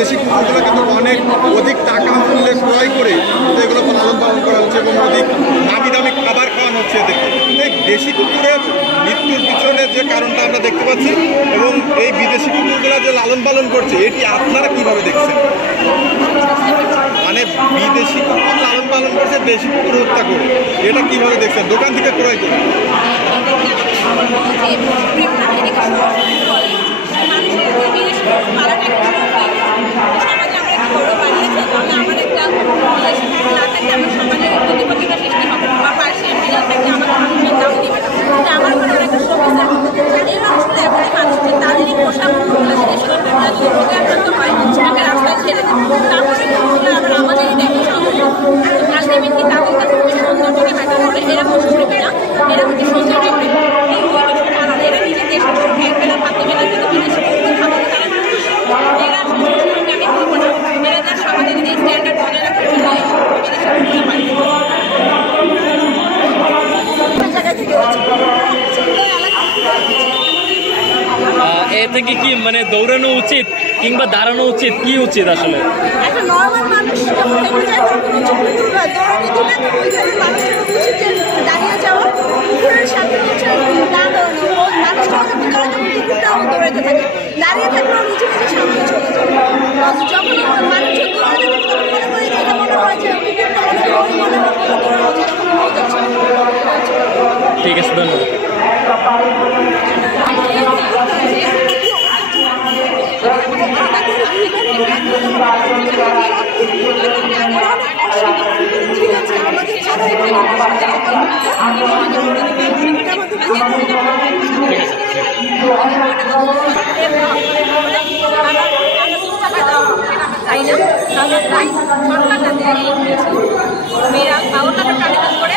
বিদেশি কুকুরগুলো কিন্তু অনেক অধিক টাকা মূল্যে ক্রয় করে এগুলো লালন পালন করা হচ্ছে এবং অধিক দামি দামি খাবার খাওয়ানো হচ্ছে এদেরকে। এই দেশি কুকুরের মৃত্যুর পিছনে যে কারণটা আমরা দেখতে পাচ্ছি এবং এই বিদেশি কুকুরগুলো যে লালন পালন করছে এটি আপনারা কিভাবে দেখছেন? মানে বিদেশি কুকুর লালন পালন করছে, দেশি কুকুর হত্যা করে, এটা কিভাবে দেখছেন? দোকান থেকে ক্রয় করে এ থেকে কি মানে দৌড়ানো উচিত কিংবা দাঁড়ানো উচিত, কি উচিত আসলে? একটা নরমাল মানুষ দাঁড়িয়ে যাওয়া, কুকুরের সাথে না দৌড়ানো, মানুষটা কুকুরটাও দৌড়াতে থাকে, দাঁড়িয়ে থাকলেও নিজে নিজে সামনে চলে যাবে। যখন মানুষ দৌড়াতে মনে হয় যে কুকুরটা অনেক মনে হয় ঠিক আছে, ধন্যবাদ। সরকার তাদের এই বিড়াল বা অন্যান্য প্রাণীদের করে